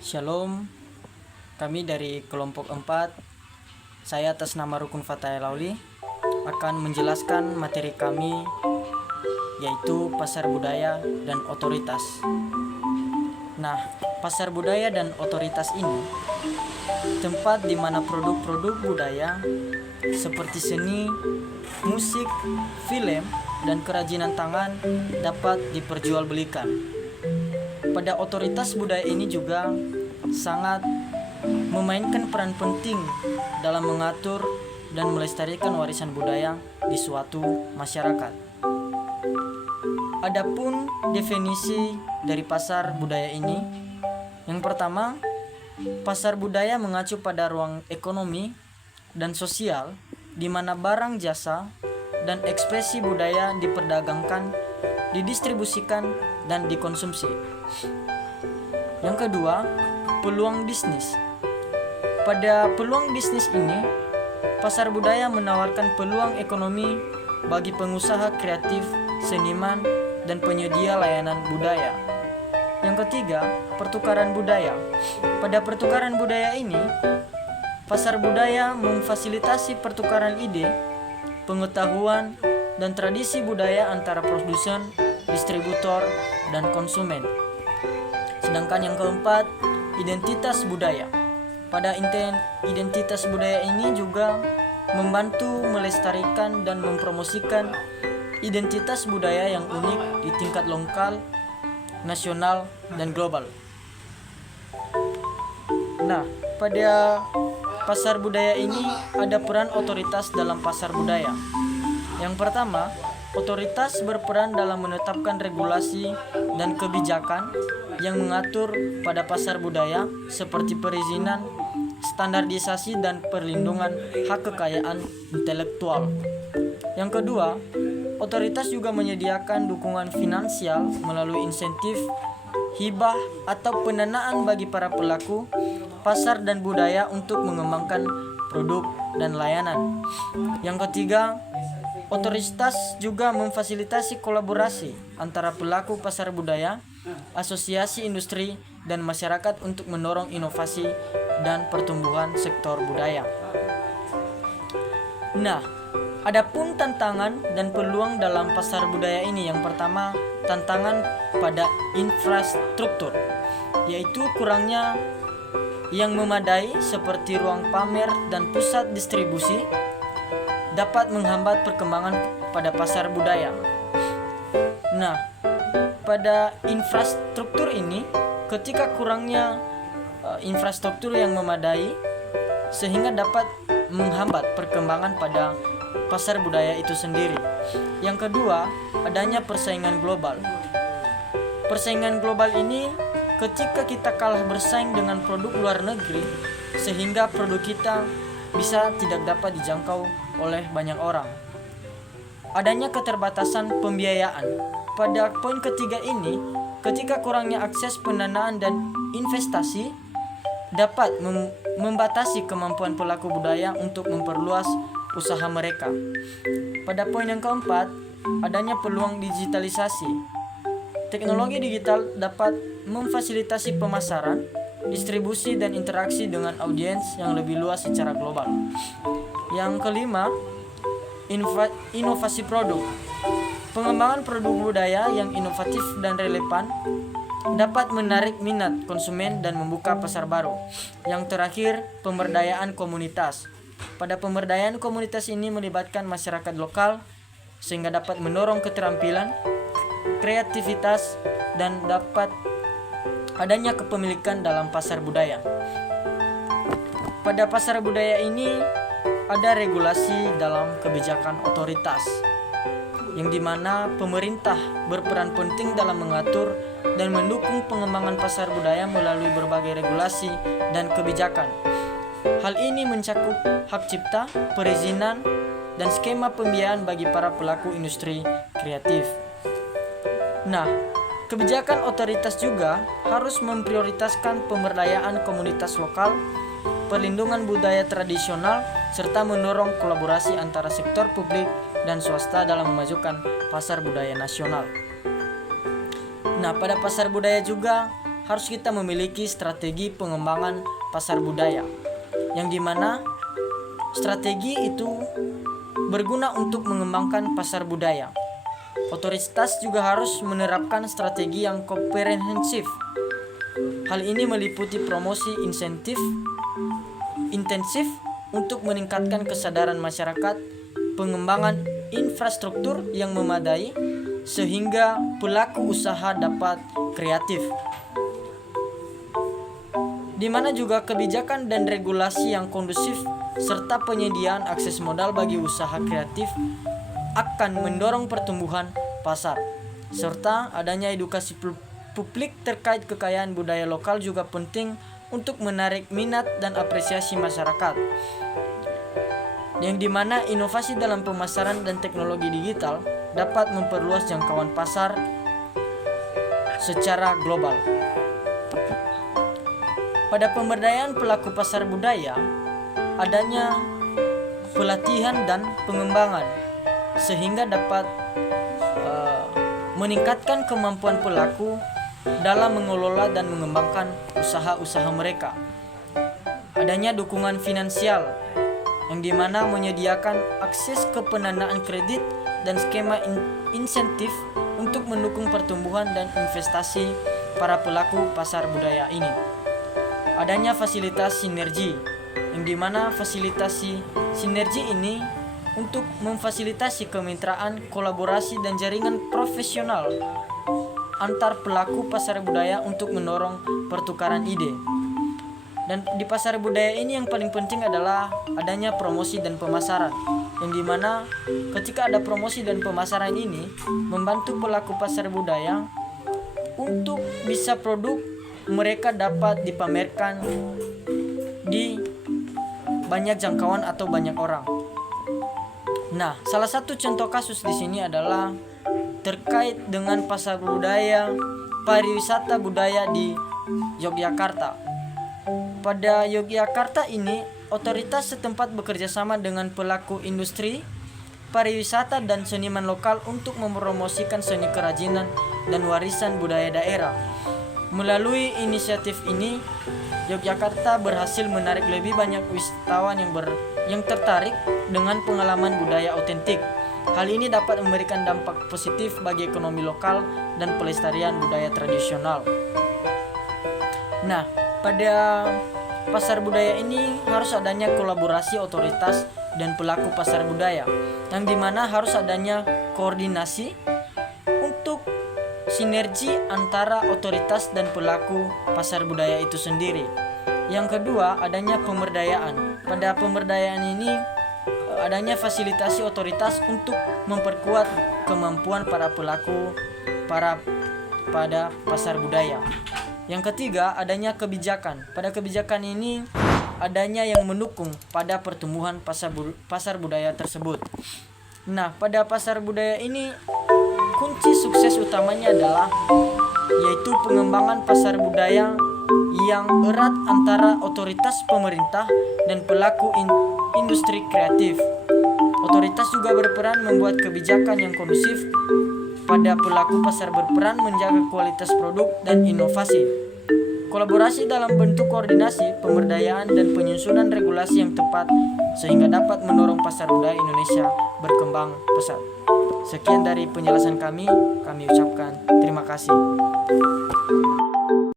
Shalom, kami dari kelompok 4. Saya atas nama Rukun Fataya Lauli akan menjelaskan materi kami, yaitu pasar budaya dan otoritas. Nah, pasar budaya dan otoritas ini tempat di mana produk-produk budaya seperti seni, musik, film, dan kerajinan tangan dapat diperjualbelikan. Pada otoritas budaya ini juga sangat memainkan peran penting dalam mengatur dan melestarikan warisan budaya di suatu masyarakat. Adapun definisi dari pasar budaya ini, yang pertama, pasar budaya mengacu pada ruang ekonomi dan sosial di mana barang, jasa, dan ekspresi budaya diperdagangkan, didistribusikan, dan dikonsumsi. Yang kedua, peluang bisnis. Pada peluang bisnis ini, pasar budaya menawarkan peluang ekonomi bagi pengusaha kreatif, seniman, dan penyedia layanan budaya. Yang ketiga, pertukaran budaya. Pada pertukaran budaya ini, pasar budaya memfasilitasi pertukaran ide, pengetahuan, dan tradisi budaya antara produsen, distributor, dan konsumen. Sedangkan yang keempat, identitas budaya. Pada identitas budaya ini juga membantu melestarikan dan mempromosikan identitas budaya yang unik di tingkat lokal, nasional, dan global. Nah, pada pasar budaya ini ada peran otoritas dalam pasar budaya. Yang pertama, otoritas berperan dalam menetapkan regulasi dan kebijakan yang mengatur pada pasar budaya seperti perizinan, standarisasi, dan perlindungan hak kekayaan intelektual. Yang kedua, otoritas juga menyediakan dukungan finansial melalui insentif, hibah, atau pendanaan bagi para pelaku pasar dan budaya untuk mengembangkan produk dan layanan. Yang ketiga, otoritas juga memfasilitasi kolaborasi antara pelaku pasar budaya, asosiasi industri, dan masyarakat untuk mendorong inovasi dan pertumbuhan sektor budaya. Nah, adapun tantangan dan peluang dalam pasar budaya ini, yang pertama, tantangan pada infrastruktur, yaitu kurangnya yang memadai seperti ruang pamer dan pusat distribusi dapat menghambat perkembangan pada pasar budaya. Nah, pada infrastruktur ini, ketika kurangnya infrastruktur yang memadai sehingga dapat menghambat perkembangan pada pasar budaya itu sendiri. Yang kedua, adanya persaingan global. Persaingan global ini ketika kita kalah bersaing dengan produk luar negeri, sehingga produk kita bisa tidak dapat dijangkau oleh banyak orang. Adanya keterbatasan pembiayaan. Pada poin ketiga ini, ketika kurangnya akses pendanaan dan investasi dapat membatasi kemampuan pelaku budaya untuk memperluas usaha mereka. Pada poin yang keempat, adanya peluang digitalisasi. Teknologi digital dapat memfasilitasi pemasaran, distribusi, dan interaksi dengan audiens yang lebih luas secara global. Yang kelima, inovasi produk. Pengembangan produk budaya yang inovatif dan relevan dapat menarik minat konsumen dan membuka pasar baru. Yang terakhir, pemberdayaan komunitas. Pada pemberdayaan komunitas ini melibatkan masyarakat lokal sehingga dapat mendorong keterampilan, kreativitas, dan dapat adanya kepemilikan dalam pasar budaya. Pada pasar budaya ini ada regulasi dalam kebijakan otoritas, yang dimana pemerintah berperan penting dalam mengatur dan mendukung pengembangan pasar budaya melalui berbagai regulasi dan kebijakan. Hal ini mencakup hak cipta, perizinan, dan skema pembiayaan bagi para pelaku industri kreatif. Nah, kebijakan otoritas juga harus memprioritaskan pemberdayaan komunitas lokal, perlindungan budaya tradisional, serta mendorong kolaborasi antara sektor publik dan swasta dalam memajukan pasar budaya nasional. Nah, pada pasar budaya juga harus kita memiliki strategi pengembangan pasar budaya, yang dimana strategi itu berguna untuk mengembangkan pasar budaya. Otoritas juga harus menerapkan strategi yang komprehensif. Hal ini meliputi promosi intensif untuk meningkatkan kesadaran masyarakat, pengembangan infrastruktur yang memadai sehingga pelaku usaha dapat kreatif, di mana juga kebijakan dan regulasi yang kondusif serta penyediaan akses modal bagi usaha kreatif akan mendorong pertumbuhan pasar, serta adanya edukasi publik terkait kekayaan budaya lokal juga penting untuk menarik minat dan apresiasi masyarakat, yang dimana inovasi dalam pemasaran dan teknologi digital dapat memperluas jangkauan pasar secara global. Pada pemberdayaan pelaku pasar budaya, adanya pelatihan dan pengembangan sehingga dapat meningkatkan kemampuan pelaku dalam mengelola dan mengembangkan usaha-usaha mereka. Adanya dukungan finansial yang dimana menyediakan akses ke pendanaan kredit dan skema insentif untuk mendukung pertumbuhan dan investasi para pelaku pasar budaya ini. Adanya fasilitas sinergi, yang dimana fasilitasi sinergi ini untuk memfasilitasi kemitraan, kolaborasi, dan jaringan profesional antar pelaku pasar budaya untuk mendorong pertukaran ide. Dan di pasar budaya ini yang paling penting adalah adanya promosi dan pemasaran, yang dimana ketika ada promosi dan pemasaran ini membantu pelaku pasar budaya untuk bisa produk mereka dapat dipamerkan di banyak jangkauan atau banyak orang. Nah, salah satu contoh kasus di sini adalah terkait dengan pasar budaya pariwisata budaya di Yogyakarta. Pada Yogyakarta ini, otoritas setempat bekerja sama dengan pelaku industri pariwisata dan seniman lokal untuk mempromosikan seni kerajinan dan warisan budaya daerah. Melalui inisiatif ini, Yogyakarta berhasil menarik lebih banyak wisatawan yang tertarik dengan pengalaman budaya otentik. Hal ini dapat memberikan dampak positif bagi ekonomi lokal dan pelestarian budaya tradisional. Nah, pada pasar budaya ini harus adanya kolaborasi otoritas dan pelaku pasar budaya, yang dimana harus adanya koordinasi untuk sinergi antara otoritas dan pelaku pasar budaya itu sendiri. Yang kedua, adanya pemberdayaan. Pada pemberdayaan ini adanya fasilitasi otoritas untuk memperkuat kemampuan para pelaku pada pasar budaya. Yang ketiga, adanya kebijakan. Pada kebijakan ini adanya yang mendukung pada pertumbuhan pasar budaya tersebut. Nah, pada pasar budaya ini kunci sukses utamanya adalah yaitu pengembangan pasar budaya yang erat antara otoritas pemerintah dan pelaku industri kreatif. Otoritas juga berperan membuat kebijakan yang kondusif pada pelaku pasar, berperan menjaga kualitas produk dan inovasi. Kolaborasi dalam bentuk koordinasi, pemberdayaan, dan penyusunan regulasi yang tepat sehingga dapat mendorong pasar budaya Indonesia berkembang pesat. Sekian dari penjelasan kami ucapkan terima kasih.